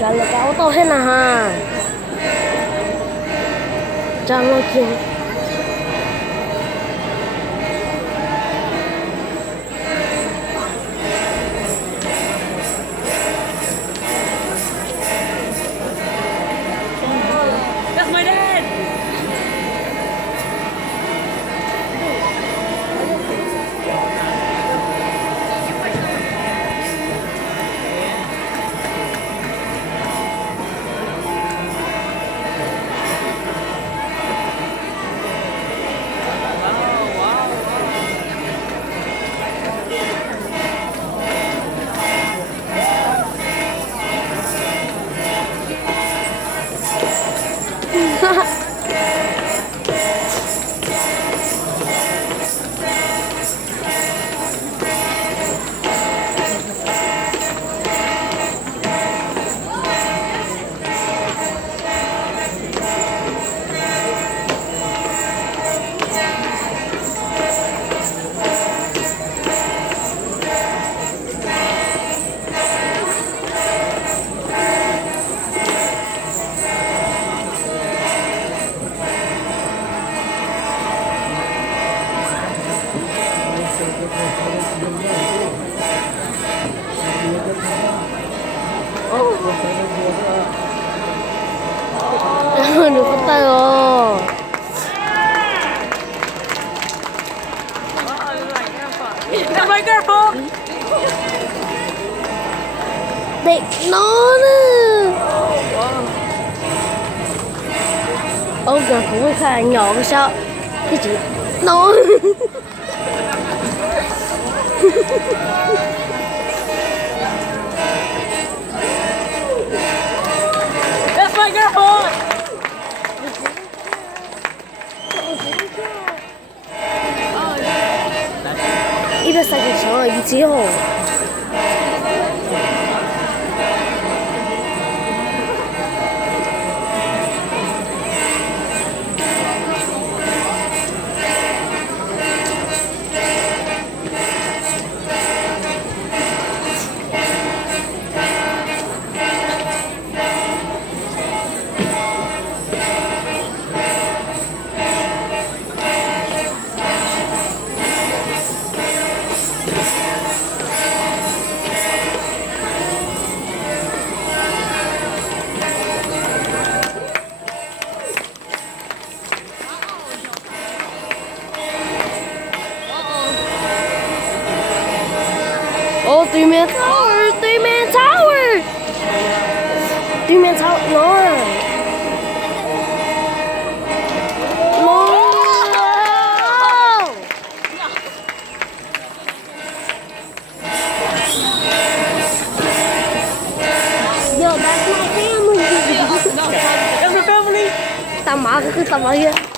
trả lời cái ô tô thế nào ha chẳng lo chuyện That's my dad. được có tay rồi That's my girl. đẹp nó nữa ông giờ cũng có khá nhỏ cái sao cái chị nó That's my girl. 이랬어야겠어 이지요 어, three-man tower, three-man tower, three-man tower, no, Yo, that's my family. No, that's my family. Tama ka, tama yan.